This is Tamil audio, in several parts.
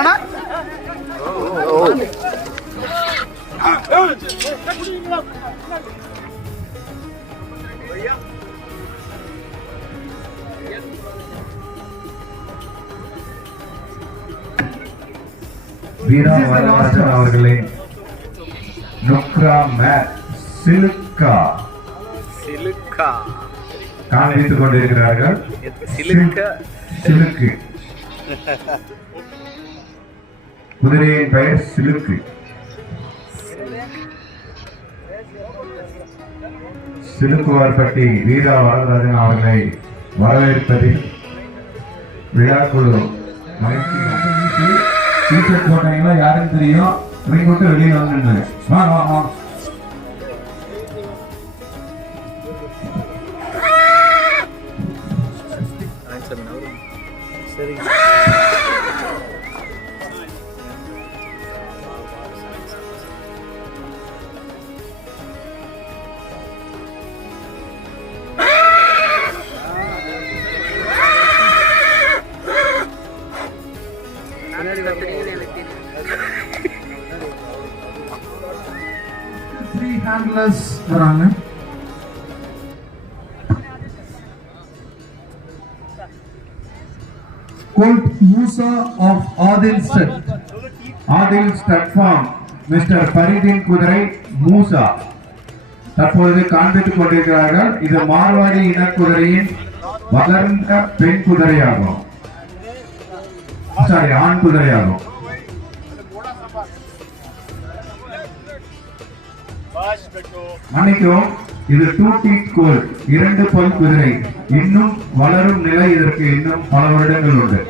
என்னண்ணா வீரா வரராஜன் அவர்களின் நுக்ரா மேட் சிலுக்கா. சிலுக்கா. காண்பித்துக் கொண்டிருக்கிறார்கள். சிலுக்க. சிலுக்கு. குதிரையின் பெயர் சிலுக்கு. சிலுக்குவார்பட்டி வீரா வரதராஜன் அவர்களை வரவேற்பதில் விழாக்குழு மகிழ்ச்சி. டீஷர்ட் போட்டீங்களா? யாருன்னு தெரியும்? வெளியே வந்து வா வா வா. Gold Moosa of Adil stud Adil stud farm mister Faridin குதிரை மூசா தற்பொழுது காண்பித்துக் கொண்டிருக்கிறார்கள் இது மார்வாடி இனக்குதிரையின் வளர்ந்த பெண் குதிரையாகும். சாரி ஆண் குதிரையாகும். மன்னிக்கவும் இது டூ டீட் கோல் இரண்டு பல் குதிரை. இன்னும் வளரும் நிலை இதற்கு இன்னும் பல வருடங்கள் உண்டு.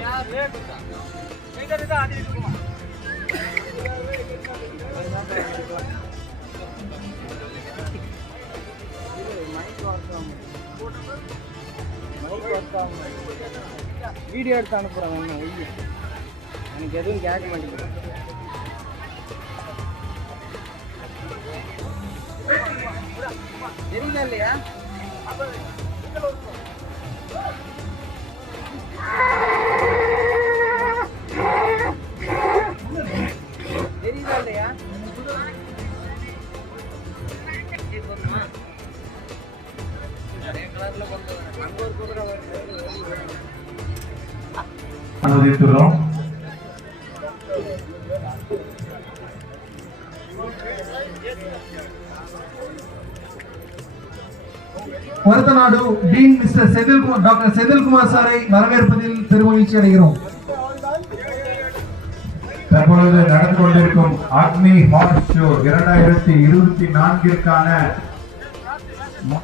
வீடியோ எடுத்து அனுப்புறேன் ஒன்று எனக்கு எதுவும் கேட்க மாட்டேங்குது. தெரியுதா இல்லையா? அனுமதித்துள்ளோம். வருத்தநாடு dean mister Senthilkumar doctor Senthilkumar சாரை வரவேற்பதில் பெருமகிழ்ச்சி அடைகிறோம். தற்பொழுது நடந்து கொண்டிருக்கும் அக்னி ஹார்ஸ் ஷோ இரண்டாயிரத்தி இருபத்தி நான்கிற்கான ம-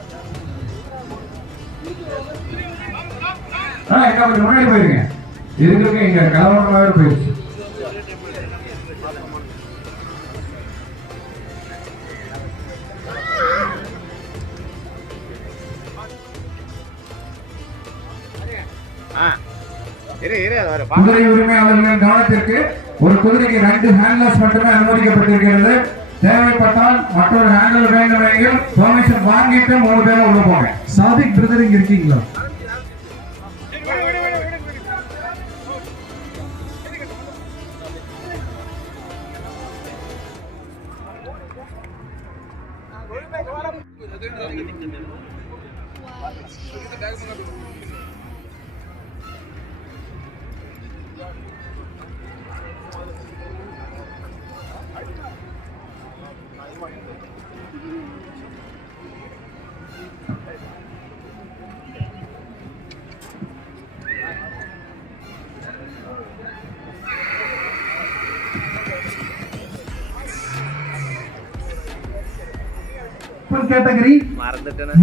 ஆ, முன்னாடி போயிருங்க. இதுக்கு இங்க அது வர குதிரை உரிமையாளர்களின் கவனத்திற்கு ஒரு குதிரைக்கு ரெண்டு ஹேண்ட்லர்ஸ் மட்டுமே அனுமதிக்கப்பட்டிருக்கிறது. தேவைப்பட்டால் மற்றொரு ஹேண்டில் வேண்டுமெனில் பெர்மிஷன் வாங்கிட்டு மூணு பேரும் உள்ள போங்க. சாதிக் பிரதர் இங்க இருக்கீங்களா? Wow. ஃபுல் கேட்டகரி மறந்துட்டேன்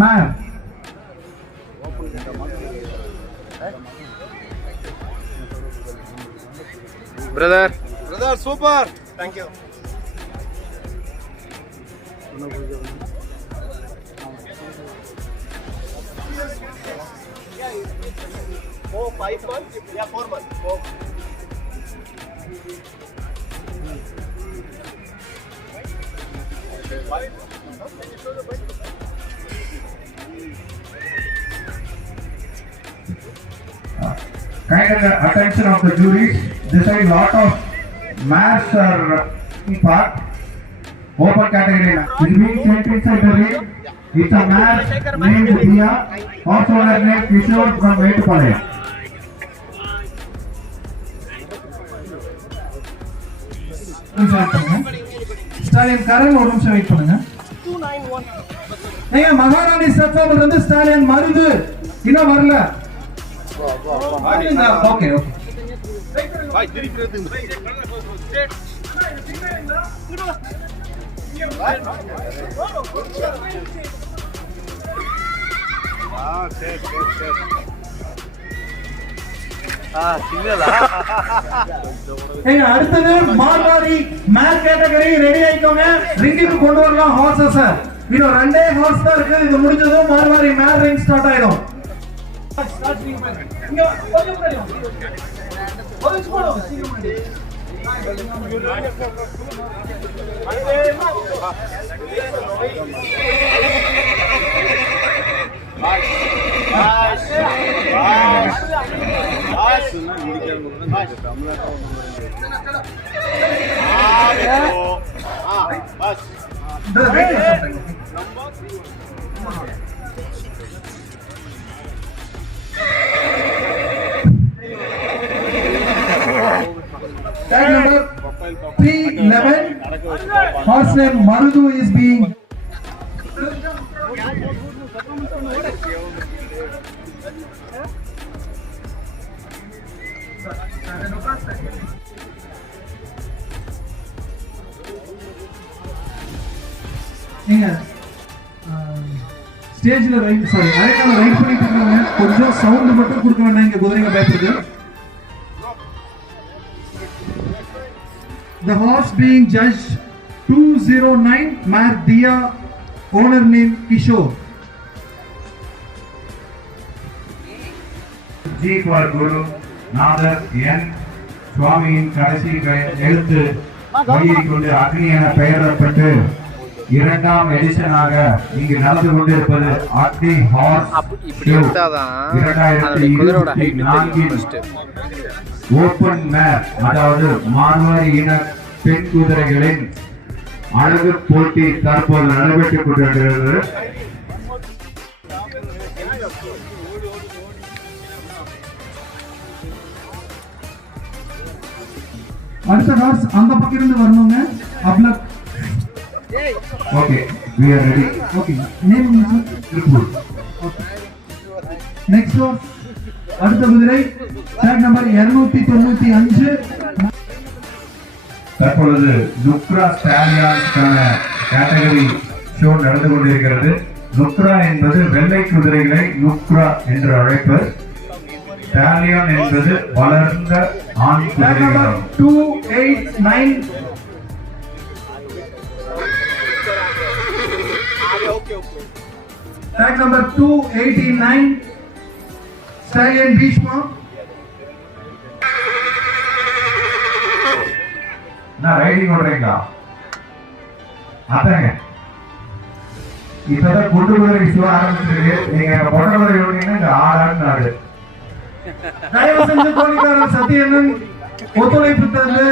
brother brother super thank you five months? Yeah, four months. Oh. kind of the attention of the juries. This is lot of mares are part. Open category. It means sent inside the ring. It's a mare named Dia. Horse owner named Kishore from Metupalayam. நிமிஷம் wait பண்ணுங்க. ஸ்டாலியன் கரண் ஒரு நிமிஷம் வெயிட் பண்ணுங்க நீங்க மகாராணி சத்சாமல் இருந்து ஸ்டாலியன் மருது இன்னும் வரல ஓகே ஓகே ஏங்க அடுத்தது மார்வாரி மேல் கேட்டகரி ரெடி ஆயிக்கோங்க. ரிங்குக்கு கொண்டு வரலாம் ஹார்ஸஸ் இன்னும் ரெண்டே ஹார்ஸ் தான் இருக்கு இது முடிஞ்சதும் மார்வாடி மேல் ரிங் ஸ்டார்ட் ஆயிடும். இங்க வா, கொஞ்சம் முன்னாடி வா. ஒரு நிமிஷம் போடு, சீக்கிரம் முன்னாடி. Tag number 311. Horse name Marudu is being. ஸ்டேஜ்ல ரைட் சாரி அரைக்கால ரைட் பண்ணிட்டு இருக்காங்க கொஞ்சம் சவுண்ட் மட்டும் கொடுக்க வேண்டாம் இங்க குதிரைங்க பயப்படுது The horse being judged 209 Mar Dia, owner name Kishore. G for Gurunathar என் சுவாமியின் கடைசி எழுத்து வழியை கொண்டு அக்னி என பெயரிடப்பட்டு இரண்டாம் எடிஷனாக இங்கு நடந்து கொண்டிருப்பது அக்னி ஹார்ஸ் இரண்டாயிரத்தி இருபத்தி ஃபர்ஸ்ட் ஓப்பன் மேர் அதாவது மார்வாரி இன பெண் குதிரைகளின் அழகு போட்டி தற்போது நடைபெற்றுக் கொண்டிருக்கிறது. அடுத்த ஹார்ஸ் அந்த பக்கம் இருந்து வரணுங்க. அப்லக் okay we are ready. Okay name Tiruppur next horse அடுத்த குதிரை நம்பர் 295 தற்பொழுது நுக்ரா ஸ்டாலியான்ஸ்க்கான கேட்டகரி ஷோ நடந்து கொண்டிருக்கிறது. நுக்ரா என்பது வெள்ளை குதிரைகளை நுக்ரா என்று அழைப்பர். ஸ்டாலியான் என்பது வளர்ந்த ஆண் டேக் நம்பர் குதிரைகள். 289 Tag number 289 Stay in beach Bhishma நான் ரைடிங் ஓடுறீங்களா அதாங்க. இப்பதான் குண்டு குதிரை ஷோ ஆரம்பிச்சிருக்கு நீங்க பொட்டை குதிரை ஓடுனீங்கன்னா இந்த ஆறாண்டு நாடு தயவு செஞ்சு கோழிக்காரன் சத்யனன் ஒத்துழைப்பு தந்து.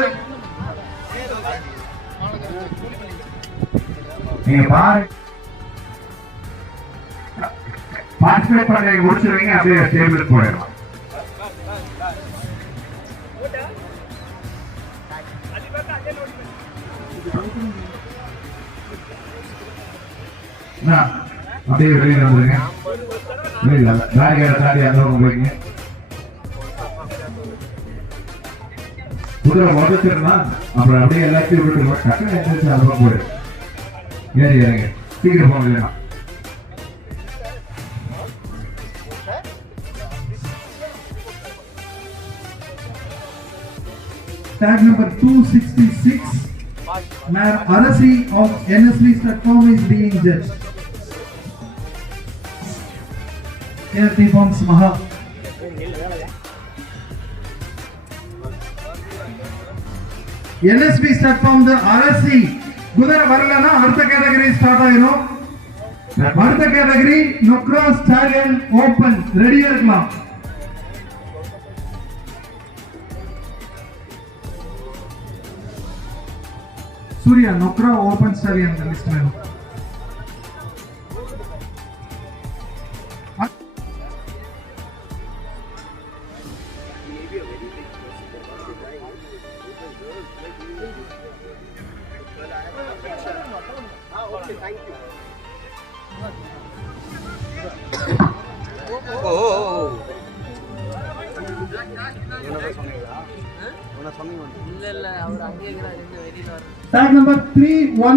நீங்க பாருங்க. பார்ட்டிசிபேட் பண்ணி முடிச்சிருவீங்க அப்படியே டேபிள் போயிடலாம். அப்படியே வெளியில வந்துருங்க வெளியில பேரிகேட தாண்டி அந்த பக்கம் குதிரை அப்புறம் அப்படியே எல்லாத்தையும் விட்டு டக்குனு எந்திரிச்சு அந்த பக்கம் ஏறி இறங்க. சீக்கிரம் போக வேணாம் tag number 266 Mayor Arasi of NSV.com is being judged. Here Deepams Maha. NSB platform the RSC குதிரை வரலன்னா அடுத்த கேட்டகரி ஸ்டார்ட் ஆயிரும் அடுத்த கேட்டகரி நொக்ரா ஸ்டாலியன் ஓபன் ரெடியா இருக்கலாம் Surya Nokra open stallion list வேணும்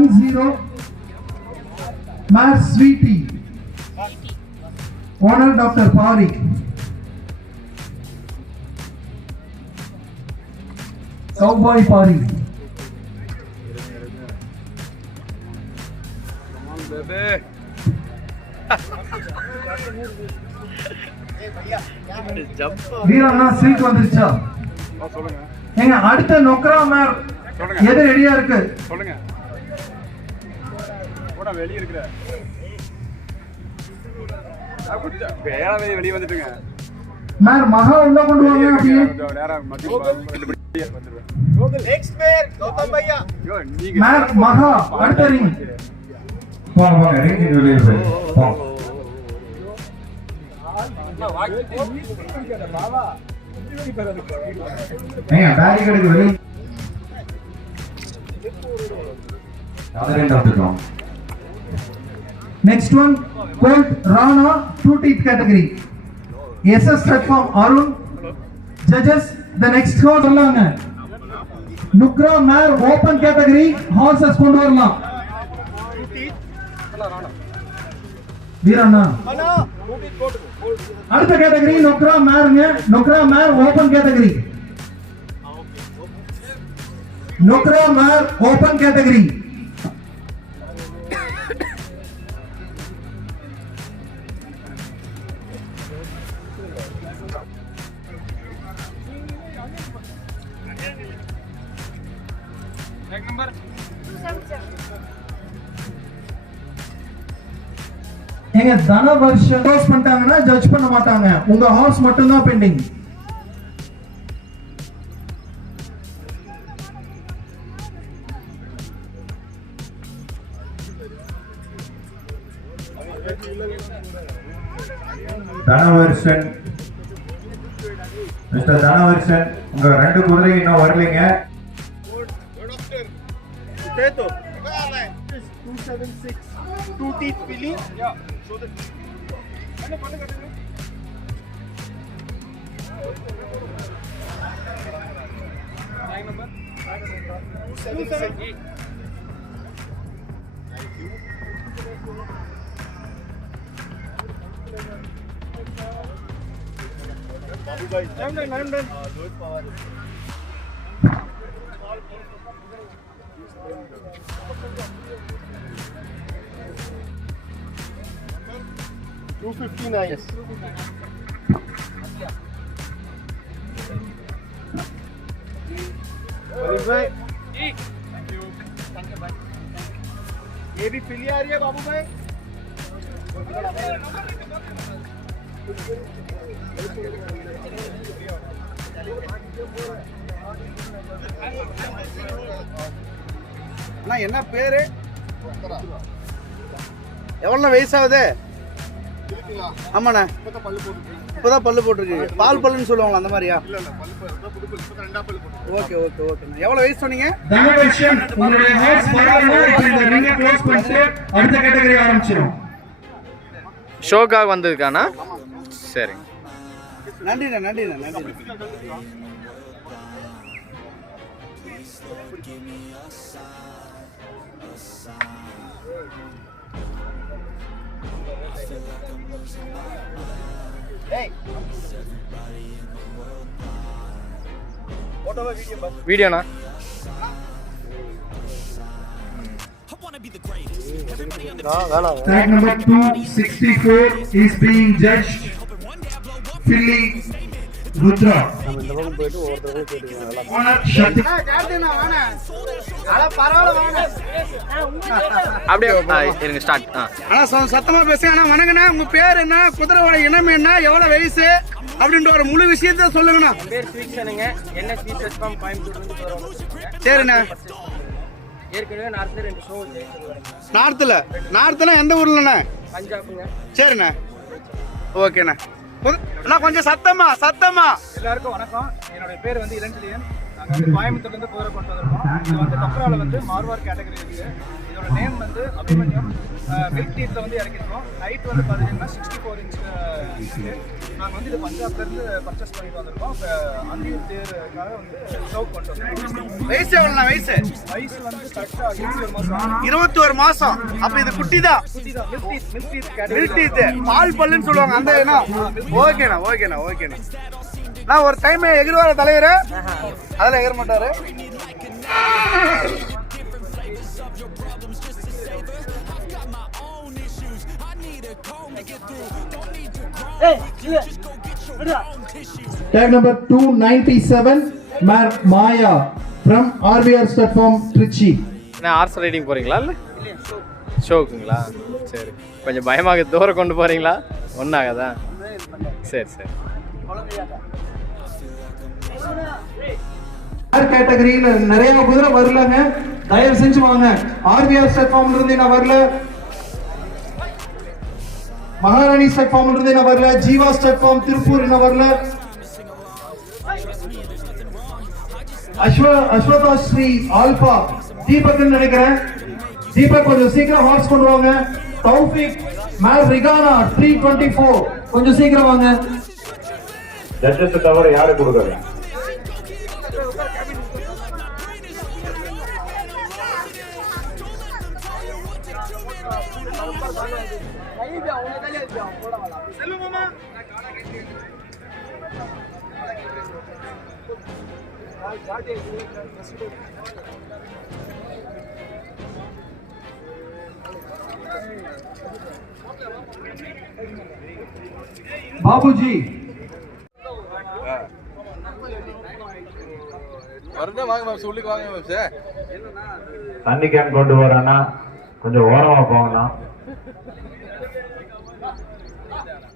310, Mar Sweetie. Owner Dr. Pari. Cowboy Pari. Veeranna seat வந்துருச்சா ஏங்க அடுத்த நொக்ரா மேர் எது ரெடியா இருக்கு சொல்லுங்க கூட வெளியே இருக்கிற வேற வெளியே வந்துட்டுங்க மேர் மகா உள்ள கொண்டு வாங்க அப்படியே மேர் மகா அடுத்த ரிங் போங்க போங்க வெளியே போங்க ஏங்க பேரிகேடுக்கு வெளியே அது ரெண்டு வந்துட்டோம் Next one, Colt Rana, two teeth category. SS platform Arun. Judges, the next horse சொல்லாங்க. Nukra Mare open category horses கொண்டு வரலாம். வீரண்ணா அடுத்த category நொக்ரா மேருங்க Nukra mare open category Nukra mare open category number எங்க தன வருஷம் க்ளோஸ் பண்ணிட்டாங்கன்னா ஜட்ஜ் பண்ண மாட்டாங்க. உங்க ஹார்ஸ் மட்டும் தான் பெண்டிங் தனவர்ஷன் மிஸ்டர் தனவர்ஷன் உங்க ரெண்டு குதிரை இன்னும் வரலீங்க. 276. Two teeth Philly. Yeah. Show the. என்ன பண்ணு கட்டுங்க Tag number. 276. I'm done, I'm done. Two fifty nine. भाई ये भी फिली आ रही है बाबू भाई அண்ணா என்ன பேரு எவ்வளோ வயசாகுது ஆமாண்ணா. இப்போதான் பல்லு போட்டிருக்கு. பால் பல்லுன்னு சொல்லுவாங்களா அந்த மாதிரியா? ஓகே ஓகே ஓகேண்ணா. எவ்வளோ வயசு சொன்னீங்க? உங்களுடைய ஹார்ஸ் வரலன்னா இப்போ இந்த ரிங்கை க்ளோஸ் பண்ணிட்டு அடுத்த கேட்டகரி ஆரம்பிச்சிடும் ஷோக்காக வந்ததுக்கானா சரிங்க நன்றிண்ணா நன்றிண்ணா Hey. Video? Video na. Tag number 264 is being judged. Philly Rudra. Owner Shatik. அப்படியே ஆ, இருங்க ஸ்டார்ட் ஆ. அண்ணா சொ- சத்தமா பேசுங்க. அண்ணா வணங்கண்ணா. உங்க பேர் என்ன? குதிரையோட இனம் என்ன? எவ்வளவு வயசு? அப்படின்ற ஒரு முழு விஷயத்த சொல்லுங்கண்ணா. பேர் ஸ்வீட்ஸனுங்க என்ன ஸ்வீட் ஃபார்ம் கோயம்புத்தூர்லேருந்து போகிறோம் சரிண்ணா. ஏற்கனவே நார்த்தில் ரெண்டு ஷோ ஜெயிச்சிருக்காரு நார்த்தில்? நார்த்துனா எந்த ஊர்லண்ணே? பஞ்சாப்ங்க. சரிண்ணே. ஓகேண்ணே. அண்ணா கொஞ்சம் சத்தமா சத்தமா. எல்லாருக்கும் வணக்கம். என்னுடைய பேர் வந்து இளஞ்சலியன் நாங்கள் வந்து கோயம்புத்தூர்லேருந்து குதிரை கொண்டு வந்திருக்கோம். இது வந்து டப்ராவில் வந்து மார்வார் கேட்டகரி இருக்குது இதோட நேம் வந்து அபிமன்யம் மில்க் டீத்தில் வந்து இறக்கிருக்கோம் ஹைட் வந்து பார்த்தீங்கன்னா சிக்ஸ்டி ஃபோர் இன்ச் நாங்கள் வந்து இது பஞ்சாப்லேருந்து பர்ச்சேஸ் பண்ணிட்டு வந்திருக்கோம். இப்போ அந்தியூர் தேருக்காக வந்து கொண்டு வந்திருக்கோம். வயசு எவ்வளோண்ணா வயசு? வயசு வந்து கரெக்டாக இருபத்தி ஒரு மாதம் இருபத்தி ஒரு மாசம். அப்ப இது குட்டி தான். குட்டி தான். Milk teeth milk teeth milk teeth பால் பல்லுன்னு சொல்லுவாங்க அந்த இனம் ஓகேண்ணா ஓகேண்ணா ஓகேண்ணா. நான் ஒரு டைம் எகிருவார தலைவர். அதெல்லாம் எகிர மாட்டாரு. Tag number 297, Mar Maya from RVR platform Trichy. என்ன ஹார்ஸ் ரைடிங் போகிறீங்களா இல்லை? ஷோக்குங்களா சரி. கொஞ்சம் பயமாக தூரம் கொண்டு போகிறீங்களா ஒன்றாகாதா சரி சரி. ஆர் கேட்டகரியில நிறைய குதிரை வரலங்க. தயவு செஞ்சு வாங்க. ஆர்பிஆர் பிளாட்ஃபார்ம்ல இருந்து நான் வரல? மகாராணி பிளாட்ஃபார்ம்ல இருந்து நான் வரல? ஜீவா பிளாட்ஃபார்ம் திருப்பூர் என்ன வரல? அஸ்வ அஸ்வதா ஸ்ரீ ஆல்பா. தீபக் நினைக்கிறேன். தீபக் கொஞ்சம் சீக்கிரம் ஹார்ஸ் கொண்டு வாங்க. தௌஃபிக் மேல் ரிகானா த்ரீ டுவெண்ட்டி ஃபோர் கொஞ்சம் சீக்கிரம் வாங்க. ஜட்ஜஸ் தவிர யாரு கொடுக்குறேன் பாபுஜி. தண்ணி கேன் கொண்டு வரேன்னா கொஞ்சம் ஓரமா போகலாம்